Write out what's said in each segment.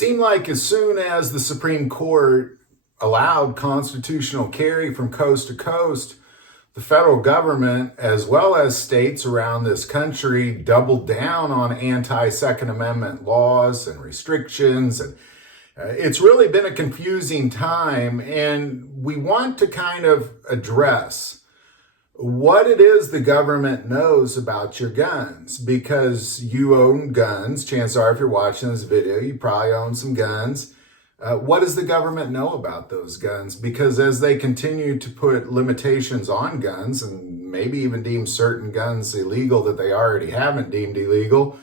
seemed like as soon as the Supreme Court allowed constitutional carry from coast to coast, the federal government, as well as states around this country, doubled down on anti-Second Amendment laws and restrictions. And it's really been a confusing time. And we want to kind of address what it is the government knows about your guns, because you own guns. Chances are, if you're watching this video, you probably own some guns. What does the government know about those guns? Because as they continue to put limitations on guns and maybe even deem certain guns illegal that they already haven't deemed illegal,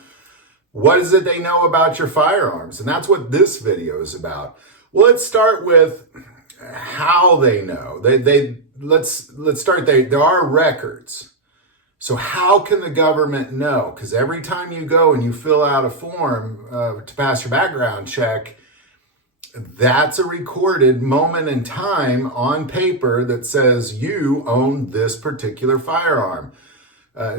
what is it they know about your firearms? And that's what this video is about. Well, let's start with how they know. Let's start there. There are records. So how can the government know? Because every time you go and you fill out a form to pass your background check, that's a recorded moment in time on paper that says you own this particular firearm.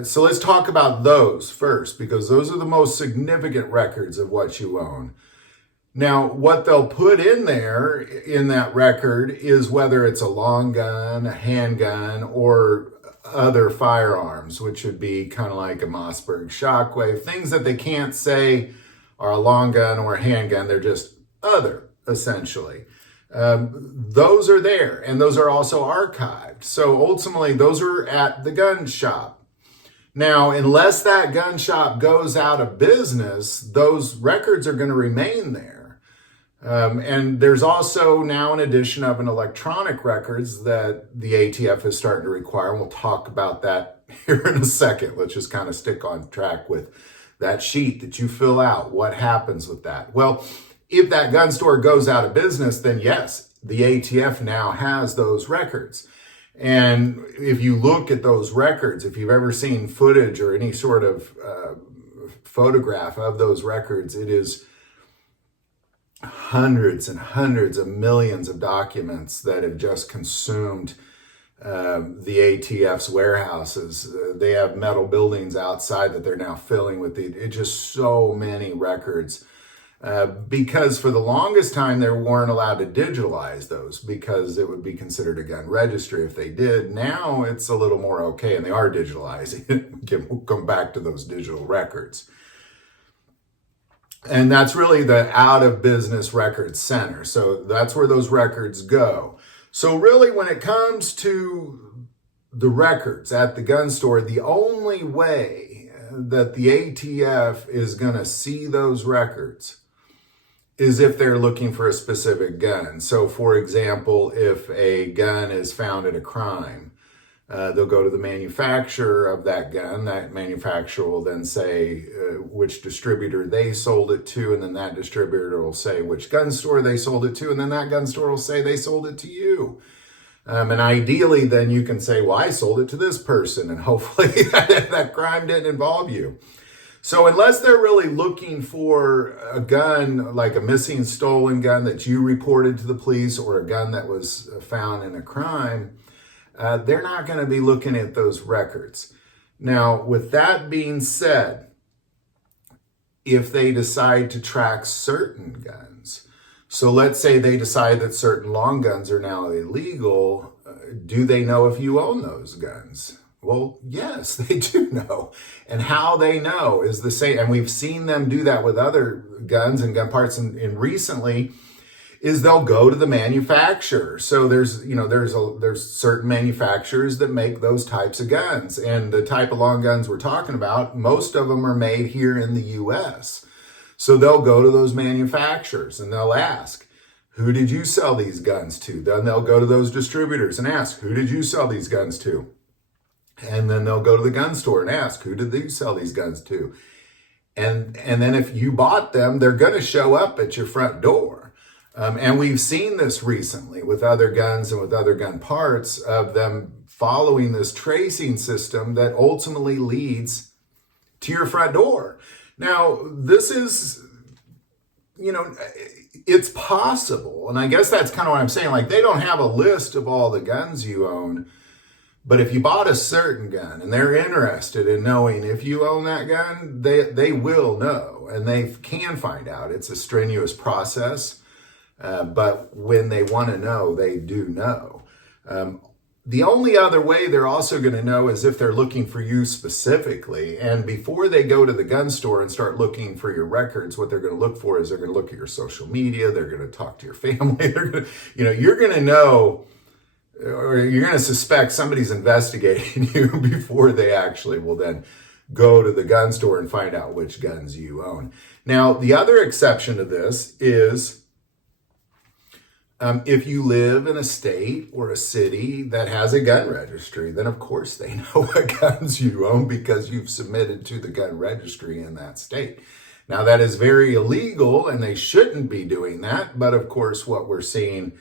So let's talk about those first, because those are the most significant records of what you own. Now, what they'll put in there in that record is whether it's a long gun, a handgun, or other firearms, which would be kind of like a Mossberg Shockwave, things that they can't say are a long gun or a handgun. They're just other, essentially. Those are there, and those are also archived. So ultimately, those are at the gun shop. Now, unless that gun shop goes out of business, those records are going to remain there. And there's also now an addition of an electronic records that the ATF is starting to require. And we'll talk about that here in a second. Let's just kind of stick on track with that sheet that you fill out. What happens with that? Well, if that gun store goes out of business, then yes, the ATF now has those records. And if you look at those records, if you've ever seen footage or any sort of photograph of those records, it is hundreds and hundreds of millions of documents that have just consumed the ATF's warehouses. They have metal buildings outside that they're now filling with it's just so many records. Because for the longest time, they weren't allowed to digitalize those because it would be considered a gun registry if they did. Now it's a little more okay, and they are digitalizing it. We'll come back to those digital records. And that's really the out of business records center. So that's where those records go. So really, when it comes to the records at the gun store, the only way that the ATF is going to see those records is if they're looking for a specific gun. So for example, if a gun is found at a crime, they'll go to the manufacturer of that gun. That manufacturer will then say which distributor they sold it to, and then that distributor will say which gun store they sold it to, and then that gun store will say they sold it to you. And ideally, then you can say, well, I sold it to this person, and hopefully that crime didn't involve you. So unless they're really looking for a gun, like a missing stolen gun that you reported to the police, or a gun that was found in a crime, they're not going to be looking at those records. Now, with that being said, if they decide to track certain guns, so let's say they decide that certain long guns are now illegal, do they know if you own those guns? Well, yes, they do know. And how they know is the same. And we've seen them do that with other guns and gun parts. And recently, is they'll go to the manufacturer. So there's certain manufacturers that make those types of guns. And the type of long guns we're talking about, most of them are made here in the US. So they'll go to those manufacturers and they'll ask, who did you sell these guns to? Then they'll go to those distributors and ask, who did you sell these guns to? And then they'll go to the gun store and ask, who did they sell these guns to? And then if you bought them, they're going to show up at your front door. And we've seen this recently with other guns and with other gun parts of them following this tracing system that ultimately leads to your front door. Now, this is, it's possible. And I guess that's kind of what I'm saying. Like, they don't have a list of all the guns you own, But if you bought a certain gun and they're interested in knowing if you own that gun, they will know, and they can find out. It's a strenuous process, but when they want to know, they do know. The only other way they're also going to know is if they're looking for you specifically. And before they go to the gun store and start looking for your records, what they're going to look for is they're going to look at your social media. They're going to talk to your family. They're going to, you're going to know, or you're going to suspect somebody's investigating you before they actually will then go to the gun store and find out which guns you own. Now, the other exception to this is if you live in a state or a city that has a gun registry, then of course they know what guns you own because you've submitted to the gun registry in that state. Now, that is very illegal and they shouldn't be doing that. But of course, what we're seeing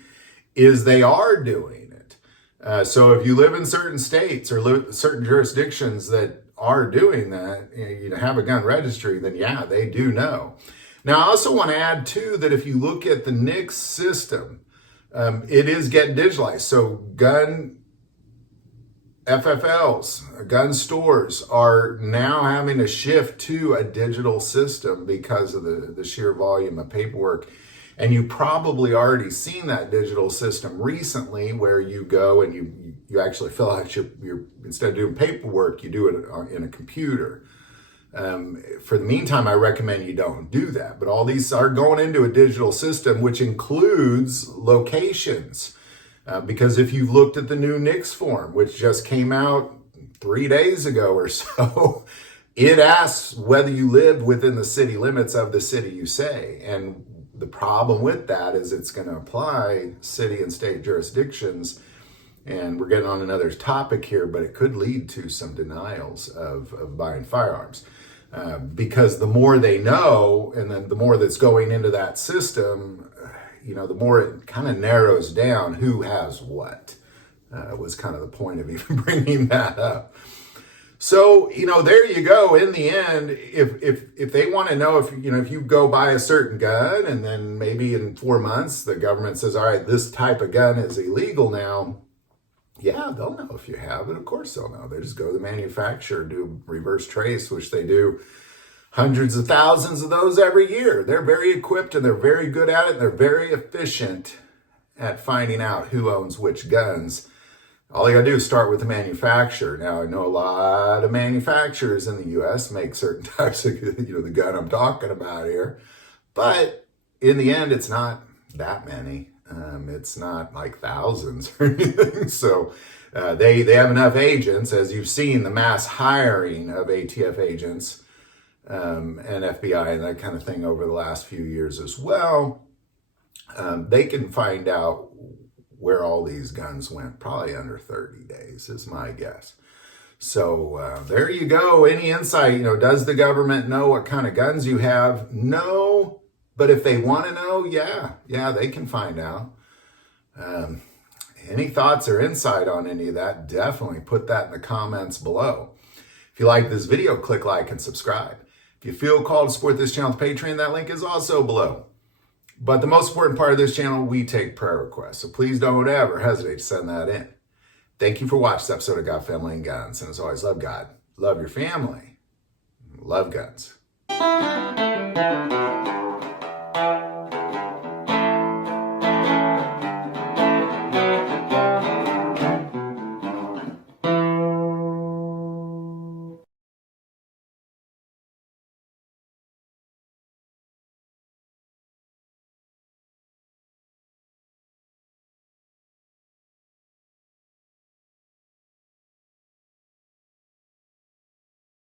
is they are doing it. So if you live in certain states or certain jurisdictions that are doing that, you have a gun registry, then yeah, they do know. Now, I also want to add too that if you look at the NICS system, it is getting digitalized. So gun FFLs, gun stores are now having to shift to a digital system because of the sheer volume of paperwork. And you probably already seen that digital system recently where you go and you actually fill out your instead of doing paperwork, you do it in a computer. For the meantime, I recommend you don't do that. But all these are going into a digital system, which includes locations. Because if you've looked at the new NICS form, which just came out 3 days ago or so, it asks whether you live within the city limits of the city you say. And the problem with that is it's going to apply city and state jurisdictions. And we're getting on another topic here, but it could lead to some denials of buying firearms. Because the more they know, and then the more that's going into that system, the more it kind of narrows down who has what. Was kind of the point of even bringing that up. So, there you go. In the end, if they want to know if you go buy a certain gun and then maybe in 4 months the government says, all right, this type of gun is illegal now. Yeah, they'll know if you have it. Of course they'll know. They just go to the manufacturer, do reverse trace, which they do hundreds of thousands of those every year. They're very equipped and they're very good at it. And they're very efficient at finding out who owns which guns. All you gotta do is start with the manufacturer. Now, I know a lot of manufacturers in the U.S. make certain types of, the gun I'm talking about here. But in the end, it's not that many. It's not like thousands or anything. So they have enough agents, as you've seen, the mass hiring of ATF agents and FBI and that kind of thing over the last few years as well. They can find out where all these guns went, probably under 30 days is my guess. So there you go. Any insight, does the government know what kind of guns you have? No, but if they want to know, yeah, they can find out. Any thoughts or insight on any of that, definitely put that in the comments below. If you like this video, click like and subscribe. If you feel called to support this channel with Patreon, that link is also below. But the most important part of this channel, we take prayer requests. So please don't ever hesitate to send that in. Thank you for watching this episode of God, Family, and Guns. And as always, love God, love your family, love guns.